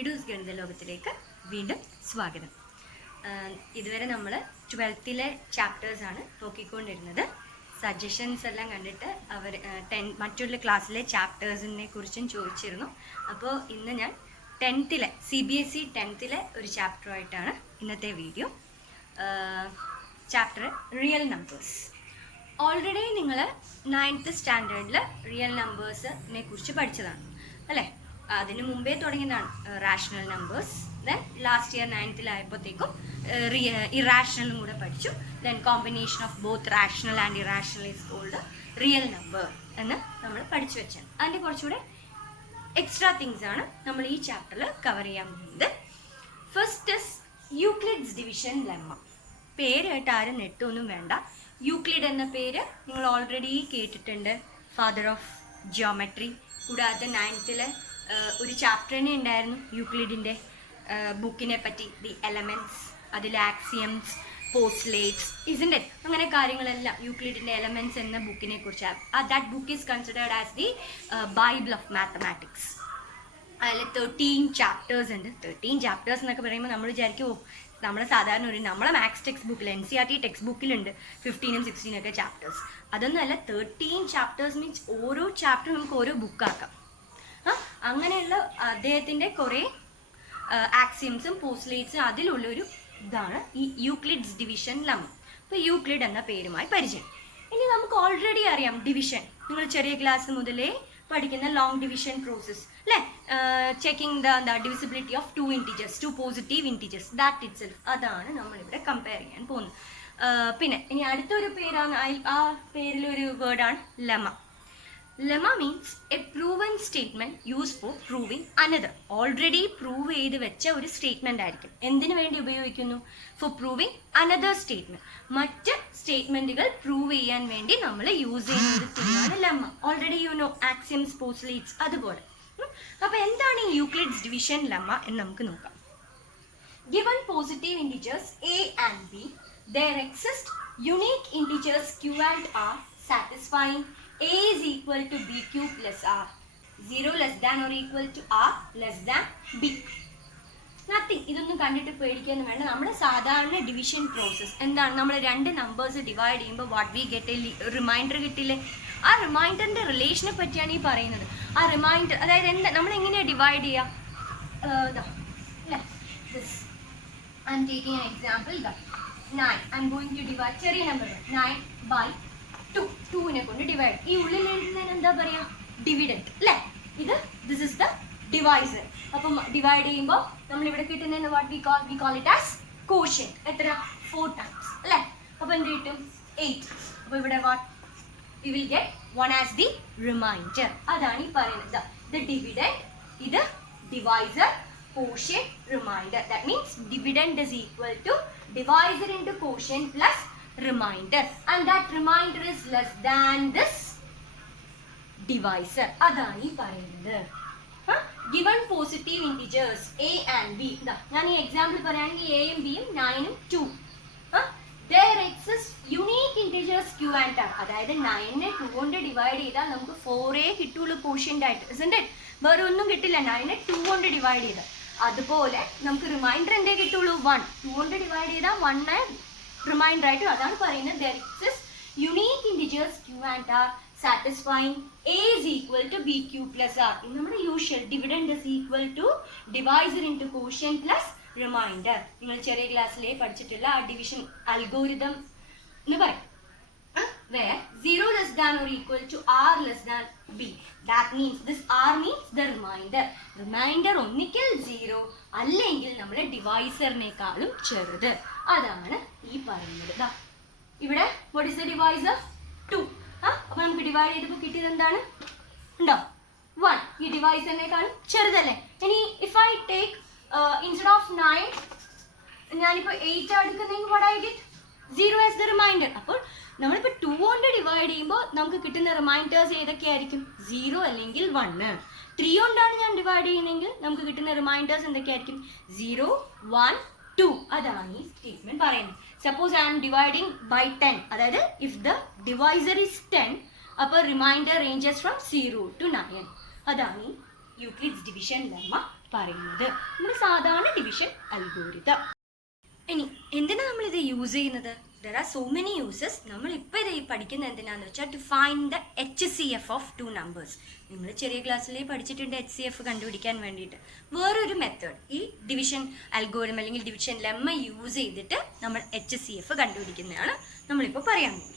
കിഡൂസ് ഗണിത ലോകത്തിലേക്ക് വീണ്ടും സ്വാഗതം. ഇതുവരെ നമ്മൾ 12th ചാപ്റ്റേഴ്സാണ് നോക്കിക്കൊണ്ടിരുന്നത്. സജഷൻസ് എല്ലാം കണ്ടിട്ട് അവർ മറ്റുള്ള ക്ലാസ്സിലെ ചാപ്റ്റേഴ്സിനെ കുറിച്ചും ചോദിച്ചിരുന്നു. അപ്പോൾ ഇന്ന് ഞാൻ 10th CBSE 10th ഒരു ചാപ്റ്ററുമായിട്ടാണ് ഇന്നത്തെ video. Chapter real numbers. Already നിങ്ങൾ 9th സ്റ്റാൻഡേർഡിൽ റിയൽ നമ്പേഴ്സിനെ കുറിച്ച് പഠിച്ചതാണ് അല്ലേ? അതിന് മുമ്പേ തുടങ്ങിയതാണ് rational numbers. Then last year 9th ആയപ്പോഴത്തേക്കും ഇറാഷണലും കൂടെ പഠിച്ചു. Then combination of both rational and irrational is called real number എന്ന് നമ്മൾ പഠിച്ചു വെച്ചാണ്. അതിൻ്റെ കുറച്ചുകൂടെ എക്സ്ട്രാ തിങ്സ് ആണ് നമ്മൾ ഈ ചാപ്റ്ററിൽ കവർ ചെയ്യാൻ പോകുന്നത്. First is Euclid's division lemma. പേരായിട്ട് ആരും നെട്ടൊന്നും വേണ്ട. യൂക്ലിഡ് എന്ന പേര് നിങ്ങൾ ഓൾറെഡി കേട്ടിട്ടുണ്ട്, ഫാദർ ഓഫ് ജിയോമെട്രി. കൂടാതെ 9th ഒരു ചാപ്റ്റർ തന്നെ ഉണ്ടായിരുന്നു യൂക്ലിഡിൻ്റെ ബുക്കിനെ പറ്റി, ദി എലമെൻറ്റ്സ്. അതിൽ ആക്സിയംസ്, പോസ്റ്റ്ലേറ്റ്സ്, ഇസിൻ്റെ അങ്ങനെ കാര്യങ്ങളെല്ലാം യൂക്ലിഡിൻ്റെ എലമെൻറ്റ്സ് എന്ന ബുക്കിനെ കുറിച്ചാണ്. That book is considered as the Bible of mathematics. അതിൽ 13 ചാപ്റ്റേഴ്സ് ഉണ്ട്. 13 ചാപ്റ്റേഴ്സ് എന്നൊക്കെ പറയുമ്പോൾ നമ്മൾ വിചാരിക്കും നമ്മളെ സാധാരണ നമ്മളെ മാത്സ് ടെക്സ്റ്റ് ബുക്കിൽ NCERT ടെക്സ്റ്റ് ബുക്കിലുണ്ട് 15 16 ഒക്കെ ചാപ്റ്റേഴ്സ്. അതൊന്നുമല്ല, 13 ചാപ്റ്റേഴ്സ് മീൻസ് ഓരോ ചാപ്റ്റർ നമുക്ക് ഓരോ ബുക്കാക്കാം. അങ്ങനെയുള്ള അദ്ദേഹത്തിൻ്റെ കുറേ ആക്സിയംസും പോസ്റ്റ്ലേറ്റ്സും അതിലുള്ളൊരു ഇതാണ് ഈ യൂക്ലിഡ്സ് ഡിവിഷൻ ലെമ്മ. അപ്പോൾ യൂക്ലിഡ് എന്ന പേരുമായി പരിചയം. ഇനി നമുക്ക് ഓൾറെഡി അറിയാം ഡിവിഷൻ. നിങ്ങൾ ചെറിയ ക്ലാസ് മുതലേ പഠിക്കുന്ന ലോങ് ഡിവിഷൻ പ്രോസസ് അല്ലേ? Checking the divisibility of 2 integers, 2 positive integers, that it self. അതാണ് നമ്മളിവിടെ കമ്പയർ ചെയ്യാൻ പോകുന്നത്. പിന്നെ ഇനി അടുത്തൊരു പേരാണ്, ആ പേരിലൊരു വേർഡാണ് lemma. Lemma means a proven statement use for proving another. Already prove ചെയ്ത് വെച്ച ഒരു സ്റ്റേറ്റ്മെൻ്റ് ആയിരിക്കും. എന്തിനു വേണ്ടി ഉപയോഗിക്കുന്നു? For proving another statement. മറ്റ് സ്റ്റേറ്റ്മെൻറ്റുകൾ പ്രൂവ് ചെയ്യാൻ വേണ്ടി നമ്മൾ യൂസ് ചെയ്യുന്നത് lemma. Already you know axioms, postulates അതുപോലെ. അപ്പോൾ എന്താണ് ഈ യൂക്ലിഡ്സ് ഡിവിഷൻ ലെമ്മ എന്ന് നമുക്ക് നോക്കാം. Given positive integers a and b, there exist unique integers q and r satisfying a is equal to bq plus r, 0 less than or equal to r less than b. Nothing. ഇതൊന്നും കണ്ടിട്ട് പേടിക്കാനും വേണ്ട. നമ്മുടെ സാധാരണ division process എന്താണ്? നമ്മൾ രണ്ട് numbers divide ചെയ്യുമ്പോൾ what we get reminder കിട്ടില്ലേ? ആ റിമൈൻഡറിൻ്റെ റിലേഷനെ പറ്റിയാണ് ഈ പറയുന്നത്. ആ റിമൈൻഡർ അതായത് എന്താ, നമ്മൾ എങ്ങനെയാണ് ഡിവൈഡ് ചെയ്യുക? I'm taking an example. 9 I'm going to divide, ചെറിയ നമ്പർ 9/2. 2നെ കൊണ്ട് ഡിവൈഡ്. ഈ ഉള്ളിൽ എഴുതുന്നതിന് എന്താ പറയുക? ഡിവിഡൻറ്റ് അല്ലേ? This is the divisor. അപ്പം ഡിവൈഡ് ചെയ്യുമ്പോൾ നമ്മളിവിടെ കിട്ടുന്നതിന് what we call it as quotient. എത്ര? 4 times അല്ലേ? അപ്പോൾ എന്ത് കിട്ടും? 8. അപ്പോൾ ഇവിടെ what we will get 1 as the remainder. അതാണ് ഈ പറയുന്നത്. ദ ഡിവിഡൻറ്റ്, ഇത് divisor, quotient, remainder. That means dividend is equal to divisor into quotient plus remainder, and that remainder is less than this divisor. അതാണ് ഈ പറയുന്നത്. Given positive integers a and b, ഞാൻ ഈ example പറയുകയാണെങ്കിൽ a യും b യും 9 ഉം 2. There exists unique integers q and r. അതായത് 9നെ 2 കൊണ്ട് ഡിവൈഡ് ചെയ്താൽ നമുക്ക് 4a കിട്ടുള്ളൂ quotient ആയിട്ട്, isn't it? വേറെ ഒന്നും കിട്ടില്ല 9നെ 2 കൊണ്ട് ഡിവൈഡ് ചെയ്താൽ. അതുപോലെ നമുക്ക് റിമൈൻഡർ എന്തേ കിട്ടുള്ളൂ? 1. 2 കൊണ്ട് ഡിവൈഡ് ചെയ്താൽ 1 റിമൈൻഡർ ആയിട്ട്. അതാണ് പറയുന്നത് there exists unique integers q and r satisfying a is equal to bq plus r. ഇത് നമ്മുടെ usual dividend is equal to divisor into quotient plus remainder. നിങ്ങൾ ചെറിയ ക്ലാസ്സിലേ പഠിച്ചിട്ടുള്ള ആ ഡിവിഷൻ അൽഗോരിതം എന്ന് പറയും. Where 0 less than or equal to r less than b. That means this r means the remainder. Remainder ഒന്നിക്കൽ 0 അല്ലെങ്കിൽ നമ്മുടെ ഡിവൈസറിനേക്കാളും ചെറുത്. അതാണ് ഈ പറയുന്നത്. ഇവിടെ what is the divisor? 2. അപ്പോൾ നമുക്ക് ഡിവൈഡ് ചെയ്തപ്പോൾ കിട്ടിയത് എന്താണ്? ഉണ്ടോ? 1. ഈ ഡിവൈസറിനേക്കാളും ചെറുതല്ലേ? ഇനി if I take instead of 9 ഞാനിപ്പോൾ 8 എടുക്കുന്നെങ്കിൽ what I get? 0 as the remainder. അപ്പോൾ നമ്മളിപ്പോൾ 2 കൊണ്ട് ഡിവൈഡ് ചെയ്യുമ്പോൾ നമുക്ക് കിട്ടുന്ന റിമൈൻഡേഴ്സ് ഏതൊക്കെയായിരിക്കും? 0 അല്ലെങ്കിൽ 1. 3 കൊണ്ടാണ് ഞാൻ ഡിവൈഡ് ചെയ്യുന്നതെങ്കിൽ നമുക്ക് കിട്ടുന്ന റിമൈൻഡേഴ്സ് എന്തൊക്കെയായിരിക്കും? 0 1 2. അതാണ് ഈ സ്റ്റേറ്റ്മെന്റ് പറയുന്നത്. Suppose I am dividing by 10, അതായത് ഇഫ് ദ ഡിവൈസർ ഇസ് 10, അപ്പോൾ റിമൈൻഡർ റേഞ്ചസ് ഫ്രം 0 to 9. അതാണ് യൂക്ലിഡ്സ് ഡിവിഷൻ ലെമ്മ പറയുന്നത്. നമ്മുടെ സാധാരണ ഡിവിഷൻ അൽഗോരിതം. ഇനി എന്തിനാണ് നമ്മളിത് യൂസ് ചെയ്യുന്നത്? There are so many uses. നമ്മളിപ്പോൾ ഇത് പഠിക്കുന്നത് എന്തിനാന്ന് വെച്ചാൽ to find the HCF of two numbers. നിങ്ങൾ ചെറിയ ക്ലാസ്സിൽ പഠിച്ചിട്ടുണ്ട് HCF കണ്ടുപിടിക്കാൻ വേണ്ടിയിട്ട്. വേറൊരു മെത്തേഡ്, ഈ ഡിവിഷൻ അൽഗോരിതം അല്ലെങ്കിൽ ഡിവിഷൻ ലെമ്മ യൂസ് ചെയ്തിട്ട് നമ്മൾ HCF കണ്ടുപിടിക്കുന്നതാണ് നമ്മളിപ്പോൾ പറയാൻ പോകുന്നത്.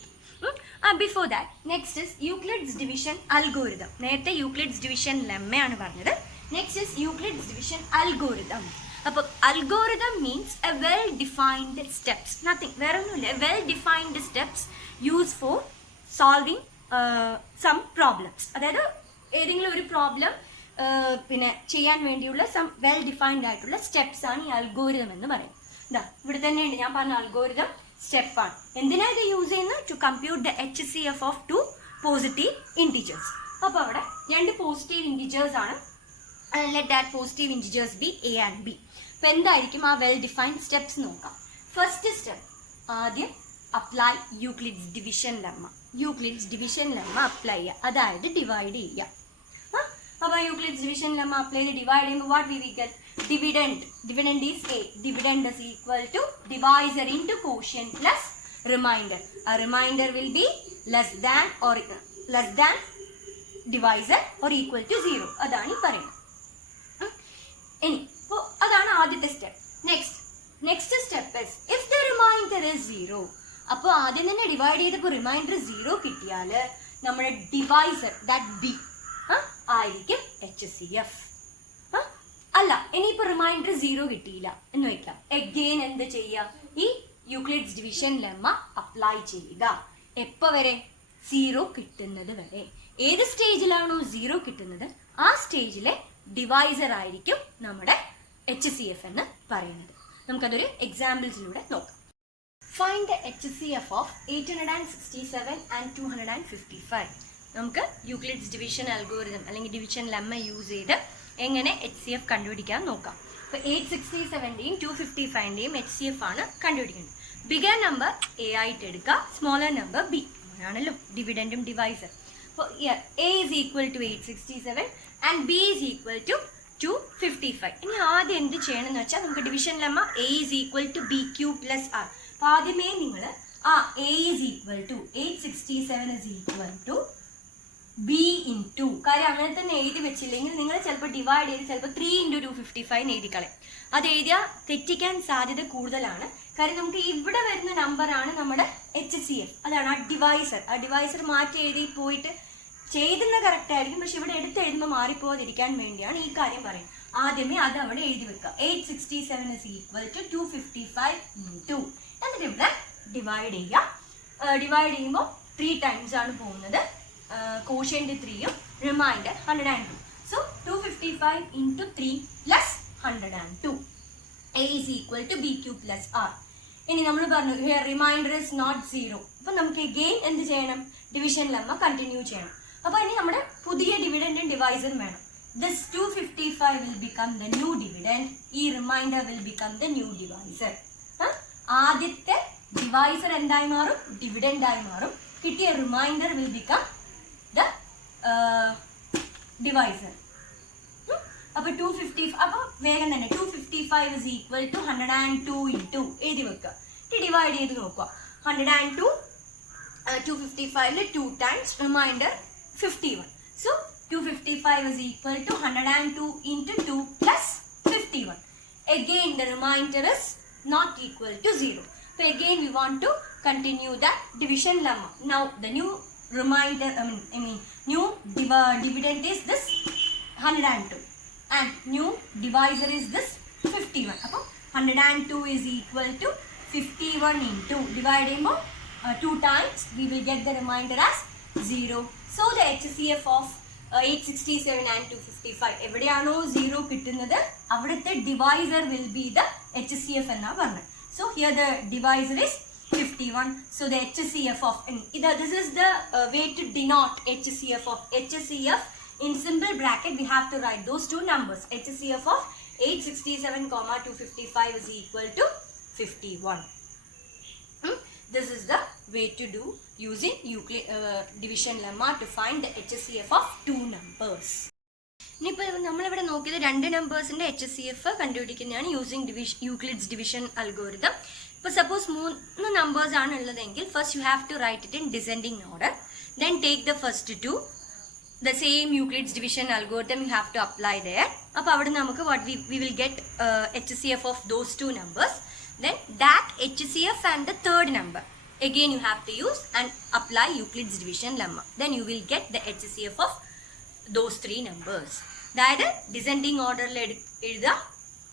Before that, next is Euclid's division algorithm. നേരത്തെ യൂക്ലിഡ്സ് ഡിവിഷൻ ലെമ്മയാണ് പറഞ്ഞത്. Next is Euclid's division algorithm. അപ്പോൾ algorithm means a well defined steps, nothing, വേറെ ഒന്നുമില്ല. Well defined steps use for solving some problems. അതായത് ഏതെങ്കിലും ഒരു പ്രോബ്ലം പിന്നെ ചെയ്യാൻ വേണ്ടിയുള്ള സം വെൽ ഡിഫൈൻഡ് ആയിട്ടുള്ള സ്റ്റെപ്സ് ആണ് ഈ അൽഗോരിതം എന്ന് പറയുന്നത്. ഇതാ ഇവിടെ തന്നെയുണ്ട്, ഞാൻ പറഞ്ഞ അൽഗോരിതം സ്റ്റെപ്പാണ്. എന്തിനാ ഇത് യൂസ് ചെയ്യുന്നത്? To compute the HCF of two positive integers. അപ്പോൾ അവിടെ രണ്ട് പോസിറ്റീവ് ഇൻറ്റിജേഴ്സ് ആണ്. Let that positive integers be A and B. അപ്പോൾ എന്തായിരിക്കും ആ വെൽ ഡിഫൈൻഡ് സ്റ്റെപ്സ് നോക്കാം. ഫസ്റ്റ് സ്റ്റെപ്പ്, ആദ്യം apply Euclid's division lemma. Euclid's division lemma apply ചെയ്യുക, അതായത് ഡിവൈഡ് ചെയ്യുക. അപ്പോൾ യൂക്ലിഡ്സ് ഡിവിഷൻ ലെമ്മ അപ്ലൈ ചെയ്ത് ഡിവൈഡ് ചെയ്യുമ്പോൾ what we will get? Dividend is A. Dividend is equal to divisor into quotient plus remainder. A remainder will be less than divisor or equal to 0. അതാണ് ഈ പറയുന്നത്. ഇനി അപ്പോൾ അതാണ് ആദ്യത്തെ step. Next step is if the reminder is 0. അപ്പോൾ ആദ്യം തന്നെ ഡിവൈഡ് ചെയ്തപ്പോൾ റിമൈൻഡർ 0 കിട്ടിയാൽ നമ്മുടെ ഡിവൈസർ ദാറ്റ് B ആയിരിക്കും HCF. അല്ല, ഇനിയിപ്പോൾ റിമൈൻഡർ 0 കിട്ടിയില്ല എന്ന് വയ്ക്കാം. എഗെയിൻ എന്ത് ചെയ്യുക? ഈ യൂക്ലിഡ്സ് ഡിവിഷൻ ലെമ്മ അപ്ലൈ ചെയ്യുക. എപ്പോൾ വരെ? 0 കിട്ടുന്നത് വരെ. ഏത് സ്റ്റേജിലാണോ 0 കിട്ടുന്നത് ആ സ്റ്റേജിലെ ഡിവൈസർ ആയിരിക്കും നമ്മുടെ HCF എന്ന് പറയുന്നത്. നമുക്കതൊരു എക്സാമ്പിൾസിലൂടെ നോക്കാം. Find the HCF of 867 and 255. നമുക്ക് യൂക്ലിഡ്സ് ഡിവിഷൻ അൽഗോരിതം അല്ലെങ്കിൽ ഡിവിഷൻ ലെമ്മ യൂസ് ചെയ്ത് എങ്ങനെ HCF കണ്ടുപിടിക്കാൻ നോക്കാം. ഇപ്പോൾ 867ൻ്റെയും 255ൻ്റെയും HCF ആണ് കണ്ടുപിടിക്കുന്നത്. ബിഗർ നമ്പർ A ആയിട്ട് എടുക്കുക, സ്മോളർ നമ്പർ B. അങ്ങനെയാണല്ലോ ഡിവിഡൻറ്റും ഡിവൈസർ. അപ്പോൾ A is equal to 867 and B is equal to 255. ഇനി ആദ്യം എന്ത് ചെയ്യണമെന്ന് വെച്ചാൽ നമുക്ക് division lemma A is equal to BQ plus R. അപ്പോൾ ആദ്യമേ നിങ്ങൾ A is equal to 867 is equal to B into, കാര്യം അങ്ങനെ തന്നെ എഴുതി വെച്ചില്ലെങ്കിൽ നിങ്ങൾ ചിലപ്പോൾ ഡിവൈഡ് ചെയ്ത് ചിലപ്പോൾ 3 into 255 എഴുതി കളയും. അത് എഴുതിയാൽ തെറ്റിക്കാൻ സാധ്യത കൂടുതലാണ്. കാര്യം നമുക്ക് ഇവിടെ വരുന്ന നമ്പറാണ് നമ്മുടെ HCF, അതാണ് ആ ഡിവൈസർ. ആ ഡിവൈസർ മാറ്റി എഴുതി പോയിട്ട് ചെയ്തുന്ന കറക്റ്റ് ആയിരിക്കും, പക്ഷെ ഇവിടെ എടുത്ത് എഴുതുമ്പോൾ മാറിപ്പോകാതിരിക്കാൻ വേണ്ടിയാണ് ഈ കാര്യം പറയുന്നത്. ആദ്യമേ അത് അവിടെ എഴുതി വെക്കുക. 867 is equal to 255 into, എന്നിട്ട് ഇവിടെ ഡിവൈഡ് ചെയ്യുക. ഡിവൈഡ് ചെയ്യുമ്പോൾ 3 ടൈംസ് ആണ് പോകുന്നത്. Quotient 3 remainder 102. So 255 into 3 plus 102. A is equal to BQ plus R. ഇനി നമ്മൾ പറഞ്ഞു here remainder is not 0. അപ്പോൾ നമുക്ക് again എന്ത് ചെയ്യണം? ഡിവിഷൻ ലെമ്മ കണ്ടിന്യൂ ചെയ്യണം. അപ്പോൾ ഇനി നമ്മുടെ പുതിയ ഡിവിഡൻറ്റും ഡിവൈസറും വേണം. This 255 will become the new dividend. ഈ remainder will become the new divisor. ആദ്യത്തെ ഡിവൈസർ എന്തായി മാറും? ഡിവിഡൻഡ് ആയി മാറും. കിട്ടിയ reminder will become the divisor. അപ്പോൾ 250, അപ്പോൾ വേഗം തന്നെ 255 is equal to 102 into എഴുതി വെക്കുക. ഡിവൈഡ് ചെയ്ത് നോക്കുക. 102 255 2 times remainder 51. So 255 is equal to 102 into 2 plus 51. Again the remainder is not equal to 0. So again we want to continue the division lemma. Now the new remainder, new dividend is this 102 and new divisor is this 51. അപ്പോൾ 102 is equal to 51 into dividing 2 times we will get the remainder as 0. So the HCF of 867 and 255 എവിടെയാണോ 0 കിട്ടുന്നത് അവിടുത്തെ divisor will be the HCF എന്നാ പറഞ്ഞത്. So here the divisor is 51. So the HCF of, this is the way to denote HCF of HCF. In simple bracket we have to write those two numbers. HCF of 867, 255 is equal to 51. This is the way to do using Euclid division lemma to find the HCF of two numbers. ഇനിയിപ്പോൾ നമ്മളിവിടെ നോക്കിയത് രണ്ട് നമ്പേഴ്സിൻ്റെ HCF കണ്ടുപിടിക്കുന്നതാണ് using Euclid's division algorithm. ഇപ്പോൾ suppose 3 numbers ആണ് ഉള്ളതെങ്കിൽ first you have to write it in descending order, then take the first 2, the same Euclid's division algorithm you have to apply there. അപ്പോൾ അവിടെ നമുക്ക് what we will get HCF of those 2 numbers, then that HCF and the third number again you have to use and apply Euclid's division lemma, then you will get the HCF of those 3 numbers. അതായത് descending ഓർഡറിൽ എഴുതുക,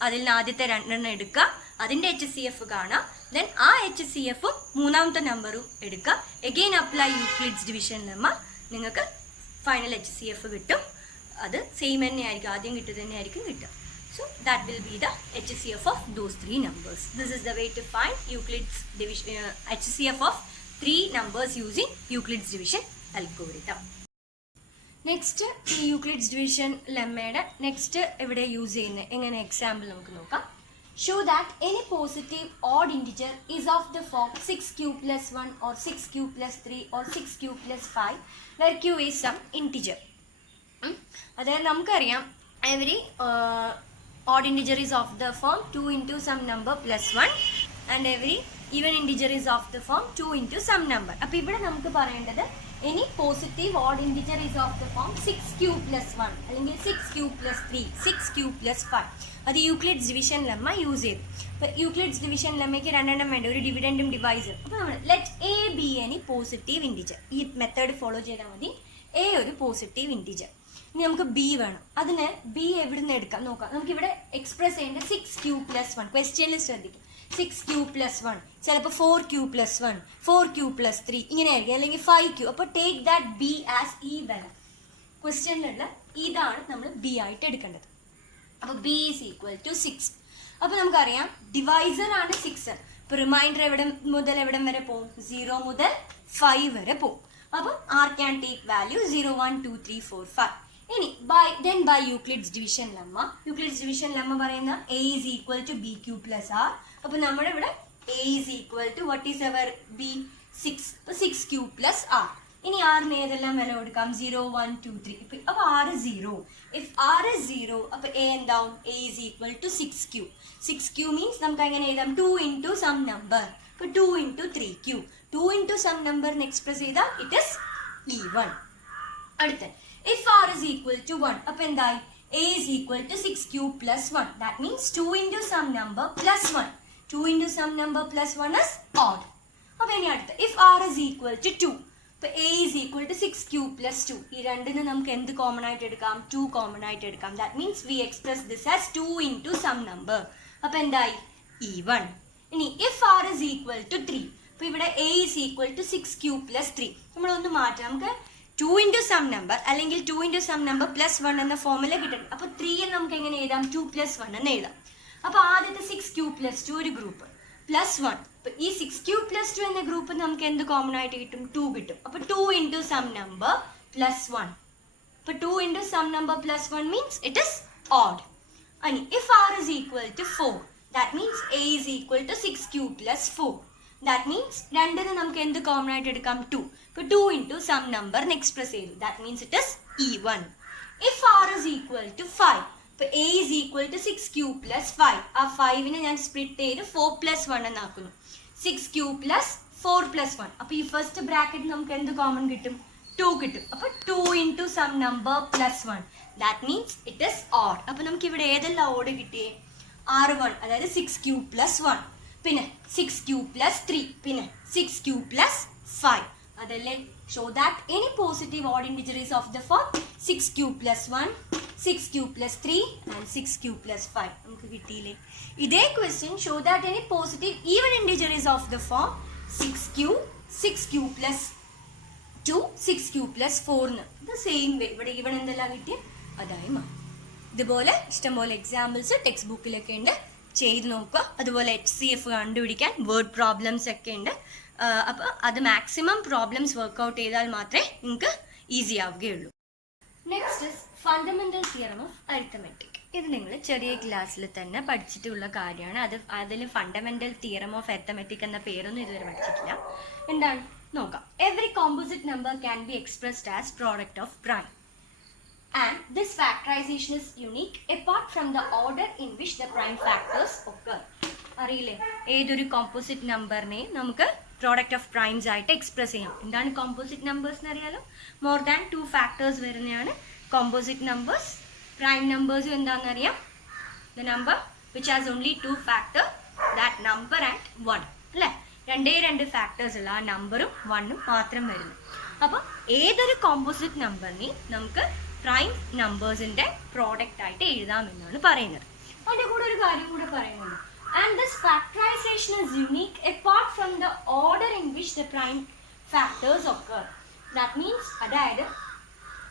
അതിൽ നിന്ന് ആദ്യത്തെ 2 എടുക്കുക, അതിൻ്റെ HCF കാണാം, then ആ HCFും മൂന്നാമത്തെ നമ്പറും എടുക്കുക, again apply Euclid's division lemma, നിങ്ങൾക്ക് ഫൈനൽ HCF കിട്ടും. അത് സെയിം തന്നെയായിരിക്കും, ആദ്യം കിട്ടുക തന്നെയായിരിക്കും കിട്ടുക. So that will be the HCF of those 3 numbers. This is the way to find Euclid's division HCF of 3 numbers using Euclid's division algorithm. Next ഈ Euclid's division ലെമ്മയുടെ next എവിടെ use ചെയ്യുന്നത് എങ്ങനെ എക്സാമ്പിൾ നമുക്ക് നോക്കാം. Show that any positive odd integer is of the form 6q plus 1 or 6q plus 3 or 6q plus 5 where q is some integer. അതായത് നമുക്കറിയാം every odd integer is of the form 2 into some number plus 1 and every even integer is of the form 2 into some number. അപ്പോൾ ഇവിടെ നമുക്ക് പറയേണ്ടത് any positive odd integer is of the form 6q plus 1 അല്ലെങ്കിൽ 6q plus 3 6q plus 5. അത് Euclid's division lemma use ചെയ്തു. അപ്പോൾ Euclid's division ലെമ്മയ്ക്ക് 2 എണ്ണം വേണ്ട, ഒരു ഡിവിഡൻറ്റും ഡിവൈസറും. അപ്പോൾ നമ്മൾ let A B any positive integer, ഈ മെത്തേഡ് ഫോളോ ചെയ്താൽ മതി. എ ഒരു പോസിറ്റീവ് ഇൻറ്റിജർ, ഇനി നമുക്ക് ബി വേണം. അതിന് ബി എവിടെ നിന്ന് എടുക്കാം നോക്കാം. നമുക്കിവിടെ എക്സ്പ്രസ് ചെയ്യേണ്ടത് 6q plus 1, ക്വസ്റ്റ്യനിൽ ശ്രദ്ധിക്കും 6q plus 1, ചിലപ്പോൾ 4q plus 1 4q plus 3 ഇങ്ങനെയായിരിക്കും, അല്ലെങ്കിൽ 5q. അപ്പോൾ ടേക്ക് ദാറ്റ് ബി ആസ് ഈ വാല്യൂ, ക്വസ്റ്റ്യനിലുള്ള ഇതാണ് നമ്മൾ ബി ആയിട്ട് എടുക്കേണ്ടത്. അപ്പോൾ ബി ഈസ് ഈക്വൽ ടു 6. അപ്പോൾ നമുക്കറിയാം ഡിവൈസർ ആണ് 6. ഇപ്പോൾ റിമൈൻഡർ എവിടെ മുതൽ എവിടം വരെ പോകും, 0 മുതൽ 5 വരെ പോകും. അപ്പോൾ ആർ ക്യാൻ ടേക്ക് വാല്യൂ 0 1 2 3 4 5. ഇനി by Euclid's division lemma, Euclid's division lemma പറയുന്ന a is equal to b q plus r. അപ്പോൾ നമ്മുടെ ഇവിടെ a is equal to what is our b 6, അപ്പോൾ 6q പ്ലസ് ആർ. ഇനി ആറിന് ഏതെല്ലാം വില കൊടുക്കാം, 0 1 2 3. അപ്പോൾ ആർ 0. ഇഫ് ആർ 0 അപ്പോൾ എ എന്താവും, A is equal to 6q. 6q means നമുക്ക് എങ്ങനെ എഴുതാം, 2 ഇൻറ്റു സം നമ്പർ. അപ്പോൾ 2 ഇൻറ്റു 3q, 2 ഇൻറ്റു സം നമ്പറിന് എക്സ്പ്രസ് ചെയ്താൽ ഇറ്റ് ഇസ് E1. അടുത്ത if r is equal to 1, അപ്പോൾ എന്തായി, a is equal to 6q plus 1. That means 2 into some number plus 1. 2 into some number plus 1 is odd. അപ്പോൾ ഇനി അടുത്ത if r is equal to 2, അപ്പോൾ a is equal to 6q plus 2. ഈ രണ്ടിന് നമുക്ക് എന്ത് കോമൺ ആയിട്ട് എടുക്കാം, 2 കോമൺ ആയിട്ട് എടുക്കാം. That means we express this as 2 into some number. അപ്പോൾ എന്തായി, E1. ഇനി if r is equal to 3, അപ്പോൾ ഇവിടെ a is equal to 6q plus 3. നമ്മളൊന്ന് മാറ്റാം, നമുക്ക് 2 into some number അല്ലെങ്കിൽ 2 into some number plus 1 എന്ന ഫോമുല കിട്ടും. അപ്പോൾ 3 നമുക്ക് എങ്ങനെ എഴുതാം, 2 plus 1 എന്ന് എഴുതാം. അപ്പോൾ ആദ്യത്തെ 6q plus 2 ഒരു ഗ്രൂപ്പ് പ്ലസ് 1. അപ്പോൾ ഈ 6q plus 2 എന്ന ഗ്രൂപ്പ് നമുക്ക് എന്ത് കോമൺ ആയിട്ട് കിട്ടും, 2 കിട്ടും. അപ്പോൾ 2 into some number plus 1. അപ്പോൾ 2 into some number plus 1 means it is odd. ഇനി if r is equal to 4, that means a is equal to 6q plus 4. That means രണ്ടിന് നമുക്ക് എന്ത് കോമൺ ആയിട്ട് എടുക്കാം, 2. ഇപ്പോൾ 2 ഇൻറ്റു സം നമ്പറിന് എക്സ്പ്രസ് ചെയ്തു. That means it is E1. If R is equal to 5, ഇപ്പോൾ A is equal to 6q plus 5. ആ 5നെ ഞാൻ സ്പ്ലിറ്റ് ചെയ്ത് 4 പ്ലസ് 1 എന്നാക്കുന്നു. 6q plus 4 plus 1. അപ്പോൾ ഈ ഫസ്റ്റ് ബ്രാക്കറ്റ് നമുക്ക് എന്ത് കോമൺ കിട്ടും, 2 കിട്ടും. അപ്പോൾ 2 into some number plus 1. That means it is odd. അപ്പോൾ നമുക്ക് ഇവിടെ ഏതെല്ലാം ഓഡ് കിട്ടിയേ, R1 അതായത് 6q പ്ലസ് 1, പിന്നെ 6q പ്ലസ് 3, പിന്നെ 6q പ്ലസ് 5. അതല്ലേ show that any positive odd integer is of the form 6q plus 1 6q plus 3 and 6q plus 5. നമുക്ക് കിട്ടിയില്ലേ. ഇതേ question show that any positive even integer is of the form 6q plus 2 6q plus 4. ഇത് same way ഇവിടെ even എന്തെല്ലാം കിട്ടിയ അതായി മാറും. ഇതുപോലെ ഇഷ്ടംപോലെ എക്സാമ്പിൾസ് ടെക്സ്റ്റ് ബുക്കിലൊക്കെ ഉണ്ട്, ചെയ്ത് നോക്കുക. അതുപോലെ HCF കണ്ടുപിടിക്കാൻ വേർഡ് പ്രോബ്ലംസ് ഒക്കെ ഉണ്ട്. അപ്പോൾ അത് മാക്സിമം പ്രോബ്ലംസ് വർക്ക്ഔട്ട് ചെയ്താൽ മാത്രമേ നിങ്ങൾക്ക് ഈസി ആവുകയുള്ളൂ. Next is fundamental theorem of arithmetic. ഇത് നിങ്ങൾ ചെറിയ ക്ലാസ്സിൽ തന്നെ പഠിച്ചിട്ടുള്ള കാര്യമാണ്. അതിൽ ഫണ്ടമെന്റൽ തിയറം ഓഫ് അരിത്തമെറ്റിക് എന്ന പേരൊന്നും ഇതുവരെ പഠിച്ചിട്ടില്ല. എന്താണ് നോക്കാം. Every composite number can be expressed as product of prime. And this factor factorization is unique apart from the order in which the prime factors occur. അറിയില്ലേ, ഏതൊരു കോമ്പോസിറ്റ് നമ്പറിനെ നമുക്ക് പ്രോഡക്റ്റ് ഓഫ് പ്രൈംസ് ആയിട്ട് എക്സ്പ്രസ് ചെയ്യാം. എന്താണ് composite numbers എന്ന് അറിയാലോ? More than 2 factors വരുന്നതാണ് കോമ്പോസിറ്റ് നമ്പേഴ്സ്. പ്രൈം നമ്പേഴ്സും എന്താണെന്നറിയാം, the number which has only 2 factor, that number and 1 അല്ലേ? 2 ഫാക്ടേഴ്സ് ഉള്ള ആ നമ്പറും 1ഉം മാത്രം വരുന്നു. അപ്പോൾ ഏതൊരു കോമ്പോസിറ്റ് നമ്പറിനെ നമുക്ക് പ്രൈം നമ്പേഴ്സിൻ്റെ പ്രോഡക്റ്റ് ആയിട്ട് എഴുതാമെന്നാണ് പറയുന്നത്. അതിൻ്റെ കൂടെ ഒരു കാര്യം കൂടെ പറയുന്നുണ്ട്. And this factorization is unique apart from the order in which the prime factors occur. That means, അതായത്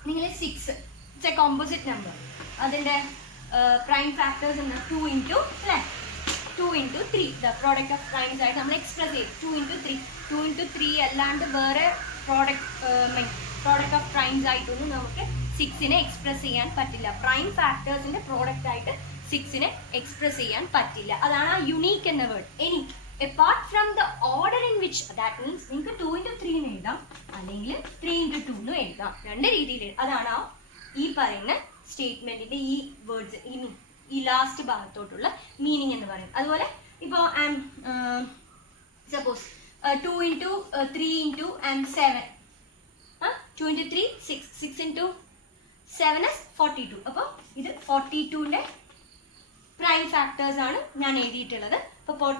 നിങ്ങൾ 6 ഇറ്റ്സ് എ കോമ്പോസിറ്റ് നമ്പർ, അതിൻ്റെ പ്രൈം ഫാക്ടേഴ്സ് ഉണ്ട് 2 into അല്ലേ, 2 into 3 the product of primes ആയിട്ട് നമ്മൾ എക്സ്പ്രസ് ചെയ്യും. 2 into 3 അല്ലാണ്ട് വേറെ പ്രോഡക്റ്റ് ഓഫ് പ്രൈംസ് ആയിട്ടൊന്നും നമുക്ക് 6നെ എക്സ്പ്രസ് ചെയ്യാൻ പറ്റില്ല. പ്രൈം ഫാക്ടേഴ്സിൻ്റെ പ്രോഡക്റ്റ് ആയിട്ട് 6നെ എക്സ്പ്രസ് ചെയ്യാൻ പറ്റില്ല. അതാണ് ആ യുണീക്ക് എന്ന വേർഡ്. ഇനി apart from the order in which, that means നിങ്ങൾക്ക് 2 into 3 എന്ന് എഴുതാം, അല്ലെങ്കിൽ 3 into 2 എന്ന് എഴുതാം. 2 രീതിയിൽ. അതാണ് ഈ പറയുന്ന സ്റ്റേറ്റ്മെന്റിന്റെ ഈ വേർഡ്സ്, ഈ ലാസ്റ്റ് ഭാഗത്തോട്ടുള്ള മീനിങ് എന്ന് പറയുന്നത്. അതുപോലെ ഇപ്പോൾ suppose 2 into 3 into 7, 2 into 3 6 into 7 is 42. അപ്പോൾ ഇത് 42ന്റെ പ്രൈം ഫാക്ടേഴ്സ് ആണ് ഞാൻ എഴുതിയിട്ടുള്ളത്. അപ്പോൾ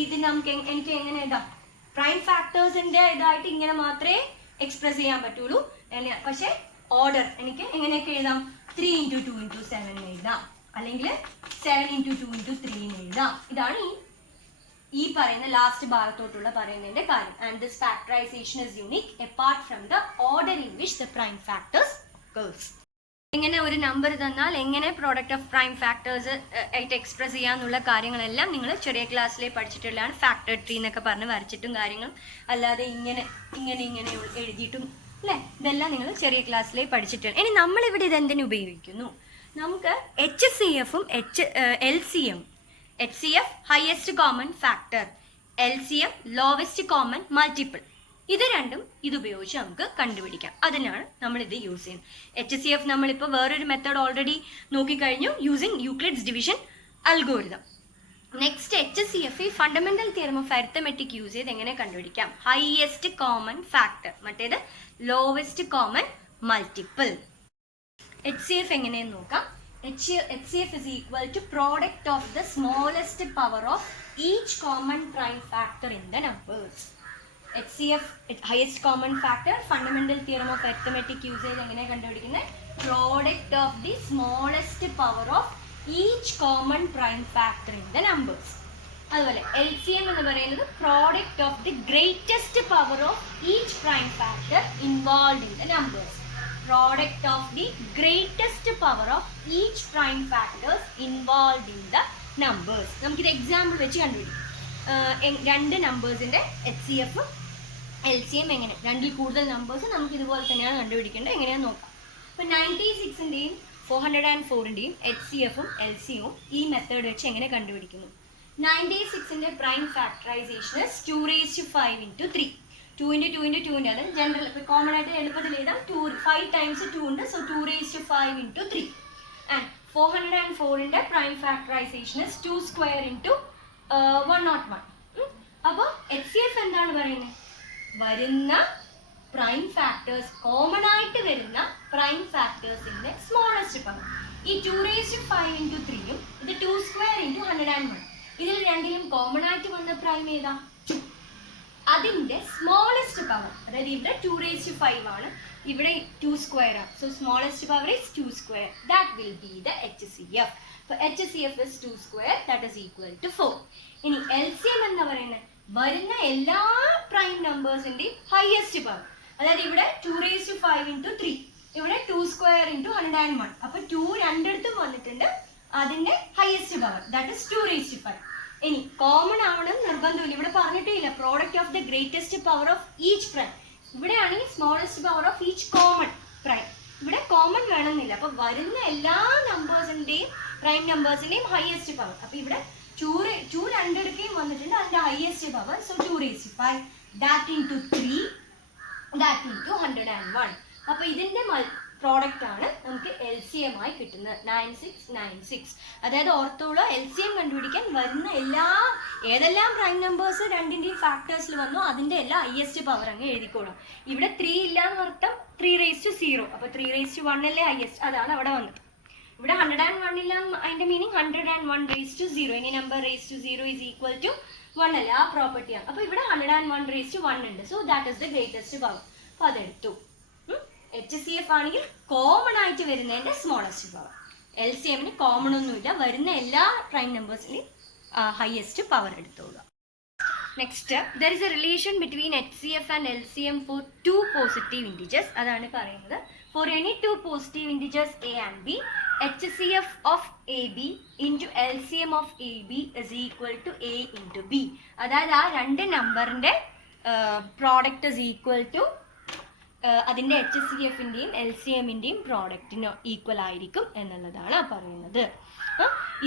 ഇത് നമുക്ക് എനിക്ക് എങ്ങനെ എഴുതാം? പ്രൈം ഫാക്ടേഴ്സിന്റെ ഇതായിട്ട് ഇങ്ങനെ മാത്രമേ എക്സ്പ്രസ് ചെയ്യാൻ പറ്റുള്ളൂ. പക്ഷേ ഓർഡർ എനിക്ക് എങ്ങനെയൊക്കെ എഴുതാം? 3 into 2 into 7 എഴുതാം, അല്ലെങ്കിൽ 7 into 2 into 3 എഴുതാം. ഇതാണ് ഈ പറയുന്ന ലാസ്റ്റ് ഭാഗത്തോട്ടുള്ള പറയുന്നതിന്റെ കാര്യം. And this factorisation is unique apart from the order in which the prime factors occurs. എങ്ങനെ ഒരു നമ്പർ തന്നാൽ എങ്ങനെ പ്രോഡക്റ്റ് ഓഫ് പ്രൈം ഫാക്ടേഴ്സ് ആയിട്ട് എക്സ്പ്രസ് ചെയ്യാന്നുള്ള കാര്യങ്ങളെല്ലാം നിങ്ങൾ ചെറിയ ക്ലാസ്സിലേ പഠിച്ചിട്ടുള്ളതാണ്. ഫാക്ടർ ട്രീ എന്നൊക്കെ പറഞ്ഞ് വരച്ചിട്ടും കാര്യങ്ങളും, അല്ലാതെ ഇങ്ങനെ എഴുതിയിട്ടും അല്ലേ, ഇതെല്ലാം നിങ്ങൾ ചെറിയ ക്ലാസ്സിലേ പഠിച്ചിട്ടുണ്ട്. ഇനി നമ്മളിവിടെ ഇതെന്തിനു ഉപയോഗിക്കുന്നു? നമുക്ക് HCFും LCM, HCF highest common factor, LCM lowest common multiple, ഇത് രണ്ടും ഇതുപയോഗിച്ച് നമുക്ക് കണ്ടുപിടിക്കാം. അതിനാണ് നമ്മളിത് യൂസ് ചെയ്യുന്നത്. HCF നമ്മളിപ്പോൾ വേറൊരു മെത്തേഡ് ഓൾറെഡി നോക്കിക്കഴിഞ്ഞു, using Euclid's division algorithm. Next HCF ഈ fundamental theorem of arithmetic use ചെയ്ത് എങ്ങനെ കണ്ടുപിടിക്കാം? ഹയസ്റ്റ് കോമൺ ഫാക്ടർ, മറ്റേത് ലോവസ്റ്റ് കോമൺ മൾട്ടിപ്പിൾ. HCF എങ്ങനെയെന്ന് നോക്കാം. HCF is equal to product of the smallest power of each common prime factor in the numbers. HCF highest common factor, fundamental theorem of arithmetic usage എങ്ങനെ കണ്ടുപിടിക്കുന്നത്? Product of the smallest power of each common prime factor in the numbers. അതുപോലെ LCM എന്ന് പറയുന്നത് product of the greatest power of each prime factor involved in the numbers. Product of the greatest power of each prime factors involved in the numbers. നമുക്കിത് example വെച്ച് കണ്ടുപിടിക്കാം. 2 നമ്പേഴ്സിൻ്റെ HCF LCM എങ്ങനെ, 2ൽ കൂടുതൽ numbers നമുക്ക് ഇതുപോലെ തന്നെയാണ് കണ്ടുപിടിക്കേണ്ടത്. എങ്ങനെയാണെന്ന് നോക്കാം. ഇപ്പോൾ 96ൻ്റെയും 404ൻ്റെയും HCFും LCMും ഈ മെത്തേഡ് വെച്ച് എങ്ങനെ കണ്ടുപിടിക്കുന്നു? 96ൻ്റെ prime factorisation 2⁵ into 3. 2 into 2 into 2 അത് ജനറൽ ഇപ്പോൾ കോമൺ ആയിട്ട് എളുപ്പത്തിൽ എഴുതാം. 5 times 2 ഉണ്ട്, സോ 2⁵ into 3. ആൻഡ് 404ൻ്റെ പ്രൈം ഫാക്ടറൈസേഷൻ 2² into 101. അപ്പോൾ HCF എന്താണ് പറയുന്നത്? വരുന്ന പ്രൈം ഫാക്ടേഴ്സ്, കോമൺ ആയിട്ട് വരുന്ന പ്രൈം ഫാക്ടേഴ്സിന്റെ സ്മോളസ്റ്റ് പവർ. ഈ 2⁵ into 3യും ഇത് 2² into 101. ഇതിൽ രണ്ടിലും കോമൺ ആയിട്ട് വന്ന പ്രൈം ഏതാ? അതിന്റെ സ്മോളസ്റ്റ് പവർ, അതായത് ഇവിടെ 2⁵ ആണ്, ഇവിടെ 2² ആണ്. So smallest power is 2². That will be the HCF. അപ്പോൾ HCF is 2², that is equal to 4. ഇനി LCM എന്ന് പറയുന്നത് വരുന്ന എല്ലാ പ്രൈം നമ്പേഴ്സിന്റെയും ഹയസ്റ്റ് പവർ, അതായത് ഇവിടെ 2⁵ into 3, ഇവിടെ 2² into 101. അപ്പോൾ 2 രണ്ടിടത്തും വന്നിട്ടുണ്ട്, അതിന്റെ ഹയസ്റ്റ് പവർ ദാറ്റ് ഇസ് 2⁵. ഇനി കോമൺ ആവണം നിർബന്ധമില്ല, ഇവിടെ പറഞ്ഞിട്ടില്ല product of the greatest power of each prime. ഇവിടെയാണെങ്കിൽ smallest power of each common prime, ഇവിടെ കോമൺ വേണമെന്നില്ല. അപ്പോൾ വരുന്ന എല്ലാ നമ്പേഴ്സിന്റെയും പ്രൈം നമ്പേഴ്സിന്റെയും ഹയസ്റ്റ് പവർ. അപ്പോൾ ഇവിടെ 2 രണ്ടിടയ്ക്കും വന്നിട്ടുണ്ട്, അതിന്റെ highest power. So 2⁵, that into 3, that into 101. അപ്പോൾ ഇതിന്റെ പ്രോഡക്റ്റ് ആണ് നമുക്ക് LCM LCM ആയി കിട്ടുന്നത് 9696. അതായത് ഓർത്തോളോ, LCM കണ്ടുപിടിക്കാൻ വരുന്ന ഏതെല്ലാം പ്രൈം നമ്പേഴ്സ് രണ്ടിൻ്റെയും ഫാക്ടേഴ്സിൽ വന്നോ അതിൻ്റെ എല്ലാം ഹയസ്റ്റ് പവർ അങ്ങ് എഴുതിക്കോളും. ഇവിടെ 3 ഇല്ല എന്ന് അർത്ഥം 3⁻0. അപ്പോൾ 3⁻1 അല്ലേ ഹയസ്റ്റ്, അതാണ് അവിടെ വന്നത്. ഇവിടെ 101 ഇല്ല, അതിൻ്റെ മീനിങ് 101⁻0. ഇനി നമ്പർ ⁻0 ഈസ് ഈക്വൽ ടു 1 അല്ലേ, ആ പ്രോപ്പർട്ടിയാണ്. അപ്പോൾ ഇവിടെ 101⁻1 ഉണ്ട്. So that is the greatest power. അപ്പോൾ അതെടുത്തു. HCF ആണെങ്കിൽ കോമൺ ആയിട്ട് വരുന്നതിൻ്റെ സ്മോളസ്റ്റ് പവർ. LCMന് കോമൺ ഒന്നുമില്ല, വരുന്ന എല്ലാ പ്രൈം നമ്പേഴ്സിൻ്റെയും ഹയസ്റ്റ് പവർ എടുത്തോളുക. Next, there is a relation between HCF and LCM for 2 positive integers. അതാണ് പറയുന്നത്. For any 2 positive integers A and B, HCF of AB into LCM of AB is equal to A into B. അതായത് ആ രണ്ട് നമ്പറിൻ്റെ product is equal to അതിൻ്റെ HCFൻ്റെയും LCMൻ്റെയും പ്രോഡക്റ്റിന് equal ആയിരിക്കും എന്നുള്ളതാണ് പറയുന്നത്.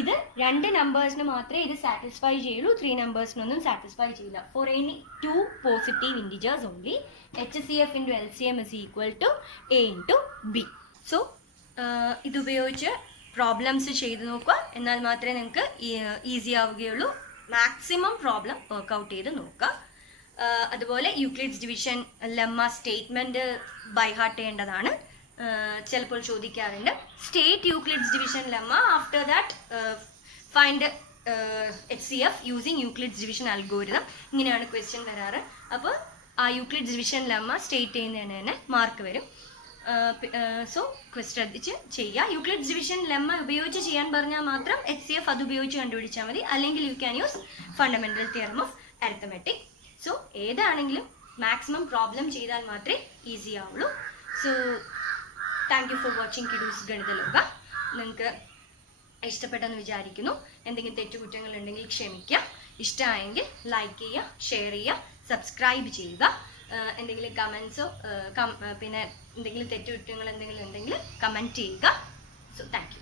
ഇത് രണ്ട് നമ്പേഴ്സിന് മാത്രമേ ഇത് സാറ്റിസ്ഫൈ ചെയ്യുള്ളൂ, 3 നമ്പേഴ്സിനൊന്നും സാറ്റിസ്ഫൈ ചെയ്യില്ല. For any 2 positive integers only HCF into LCM is equal to A into B. So ഇതുപയോഗിച്ച് പ്രോബ്ലംസ് ചെയ്ത് നോക്കുക, എന്നാൽ മാത്രമേ നിങ്ങൾക്ക് ഈസി ആവുകയുള്ളൂ. മാക്സിമം പ്രോബ്ലം വർക്കൗട്ട് ചെയ്ത് നോക്കുക. അതുപോലെ Euclid's division lemma statement by heart ചെയ്യേണ്ടതാണ്. ചിലപ്പോൾ ചോദിക്കാറുണ്ട് state Euclid's division lemma, after that find HCF using Euclid's division algorithm. ഇങ്ങനെയാണ് ക്വസ്റ്റ്യൻ വരാറ്. അപ്പോൾ ആ യൂക്ലിഡ്സ് ഡിവിഷൻ ലെമ്മ സ്റ്റേറ്റ് ചെയ്യുന്നതിന് തന്നെ മാർക്ക് വരും. സോ ശ്രദ്ധിച്ച് ചെയ്യുക. യൂക്ലിഡ്സ് ഡിവിഷൻ ലെമ്മ ഉപയോഗിച്ച് ചെയ്യാൻ പറഞ്ഞാൽ മാത്രം HCF അത് ഉപയോഗിച്ച് കണ്ടുപിടിച്ചാൽ മതി. അല്ലെങ്കിൽ you can use fundamental theorem of arithmetic. So ഏതാണെങ്കിലും മാക്സിമം പ്രോബ്ലം ചെയ്താൽ മാത്രമേ ഈസി ആവുള്ളൂ. So thank you for watching Kidoos Ganitha Loka. നിങ്ങൾക്ക് ഇഷ്ടപ്പെട്ടെന്ന് വിചാരിക്കുന്നു. എന്തെങ്കിലും തെറ്റുകുറ്റങ്ങളുണ്ടെങ്കിൽ ക്ഷമിക്കുക. ഇഷ്ടമായെങ്കിൽ ലൈക്ക് ചെയ്യുക, ഷെയർ ചെയ്യുക, സബ്സ്ക്രൈബ് ചെയ്യുക. എന്തെങ്കിലും കമൻസോ പിന്നെ എന്തെങ്കിലും തെറ്റുകുറ്റങ്ങൾ എന്തെങ്കിലും ഉണ്ടെങ്കിൽ കമൻറ്റ് ചെയ്യുക. So thank U.